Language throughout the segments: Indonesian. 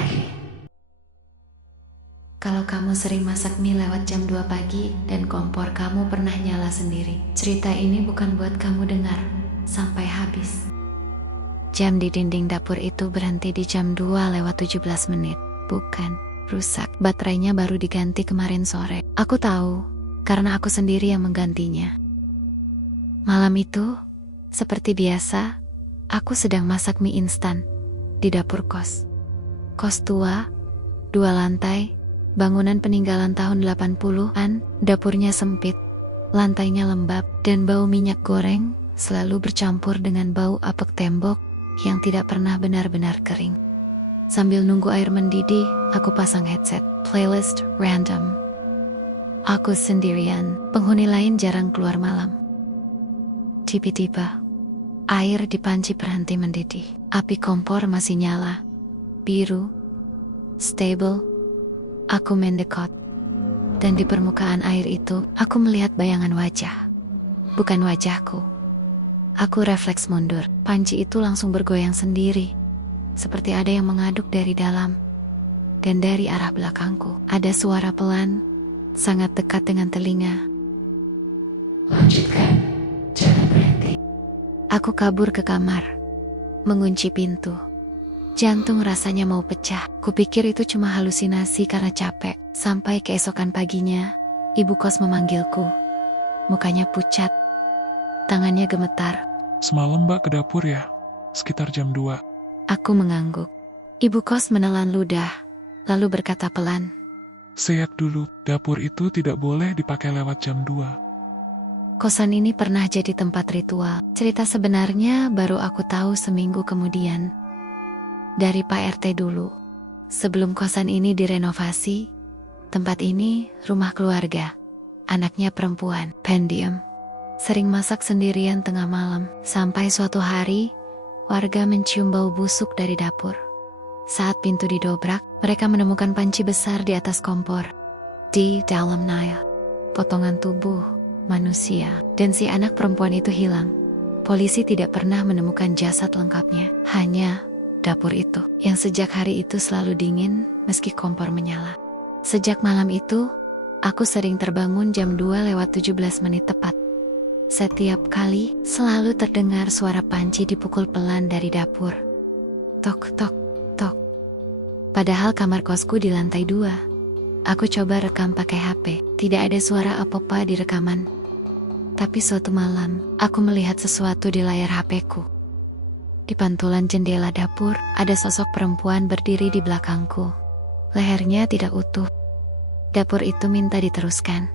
lagi. Kalau kamu sering masak mie lewat jam 2 pagi dan kompor kamu pernah nyala sendiri, cerita ini bukan buat kamu dengar sampai habis. Jam di dinding dapur itu berhenti di jam 2 lewat 17 menit. Bukan, rusak. Baterainya baru diganti kemarin sore. Aku tahu, karena aku sendiri yang menggantinya. Malam itu, seperti biasa, aku sedang masak mie instan di dapur kos. Kos tua, 2 lantai, bangunan peninggalan tahun 80-an, dapurnya sempit, lantainya lembab, dan bau minyak goreng selalu bercampur dengan bau apek tembok yang tidak pernah benar-benar kering. Sambil nunggu air mendidih, aku pasang headset, playlist random. Aku sendirian, penghuni lain jarang keluar malam. Tiba-tiba, air di panci berhenti mendidih. Api kompor masih nyala, biru, stable. Aku mendekat, dan di permukaan air itu, aku melihat bayangan wajah. Bukan wajahku. Aku refleks mundur. Panci itu langsung bergoyang sendiri, seperti ada yang mengaduk dari dalam. Dan dari arah belakangku, ada suara pelan, sangat dekat dengan telinga. Lanjutkan, jangan berhenti. Aku kabur ke kamar, mengunci pintu. Jantung rasanya mau pecah. Kupikir itu cuma halusinasi karena capek. Sampai keesokan paginya, ibu kos memanggilku. Mukanya pucat, tangannya gemetar. Semalam Mbak ke dapur ya? Sekitar jam 2. Aku mengangguk. Ibu kos menelan ludah, lalu berkata pelan. Sehat dulu, dapur itu tidak boleh dipakai lewat jam 2. Kosan ini pernah jadi tempat ritual. Cerita sebenarnya baru aku tahu seminggu kemudian. Dari Pak RT dulu. Sebelum kosan ini direnovasi, tempat ini rumah keluarga. Anaknya perempuan, pendiam. Sering masak sendirian tengah malam. Sampai suatu hari, warga mencium bau busuk dari dapur. Saat pintu didobrak, mereka menemukan panci besar di atas kompor. Di dalamnya, potongan tubuh manusia. Dan si anak perempuan itu hilang. Polisi tidak pernah menemukan jasad lengkapnya. Hanya dapur itu, yang sejak hari itu selalu dingin meski kompor menyala. Sejak malam itu, aku sering terbangun jam 2 lewat 17 menit tepat. Setiap kali, selalu terdengar suara panci dipukul pelan dari dapur. Tok, tok, tok. Padahal kamar kosku di lantai 2. Aku coba rekam pakai HP, tidak ada suara apa-apa di rekaman. Tapi suatu malam, aku melihat sesuatu di layar HP-ku. Di pantulan jendela dapur, ada sosok perempuan berdiri di belakangku. Lehernya tidak utuh. Dapur itu minta diteruskan.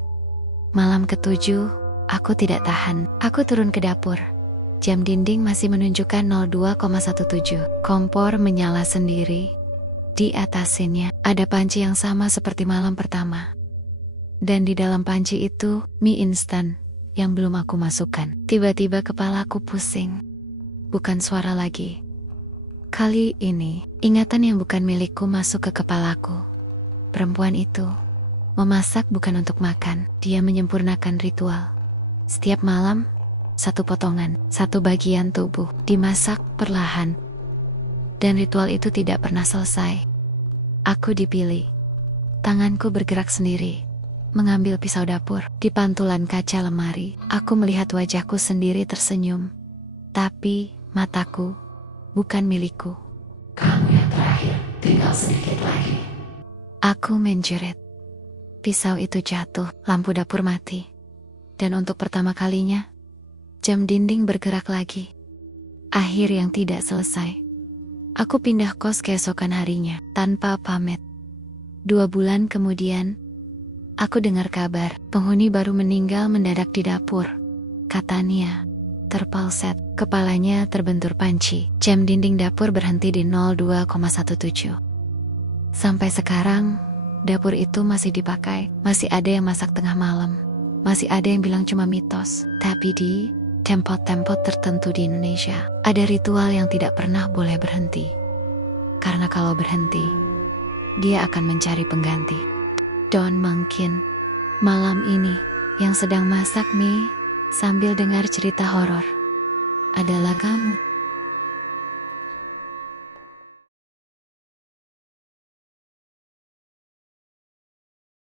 Malam ke-7, aku tidak tahan. Aku turun ke dapur. Jam dinding masih menunjukkan 02,17. Kompor menyala sendiri. Di atasnya, ada panci yang sama seperti malam pertama. Dan di dalam panci itu, mie instan yang belum aku masukkan. Tiba-tiba kepalaku pusing. Bukan suara lagi. Kali ini, ingatan yang bukan milikku masuk ke kepalaku. Perempuan itu memasak bukan untuk makan, dia menyempurnakan ritual. Setiap malam, satu potongan, satu bagian tubuh dimasak perlahan. Dan ritual itu tidak pernah selesai. Aku dipilih. Tanganku bergerak sendiri, mengambil pisau dapur. Di pantulan kaca lemari, aku melihat wajahku sendiri tersenyum. Tapi mataku bukan milikku. Kamu yang terakhir, tinggal sedikit lagi. Aku menjerit. Pisau itu jatuh, lampu dapur mati. Dan untuk pertama kalinya, jam dinding bergerak lagi. Akhir yang tidak selesai. Aku pindah kos keesokan harinya, tanpa pamit. 2 bulan kemudian, aku dengar kabar, penghuni baru meninggal mendadak di dapur. Katanya terpalset, kepalanya terbentur panci. Jam dinding dapur berhenti di 02,17. Sampai sekarang, dapur itu masih dipakai. Masih ada yang masak tengah malam. Masih ada yang bilang cuma mitos. Tapi di tempat-tempat tertentu di Indonesia, ada ritual yang tidak pernah boleh berhenti. Karena kalau berhenti, dia akan mencari pengganti. Dan mungkin malam ini yang sedang masak mie sambil dengar cerita horor adalah kamu.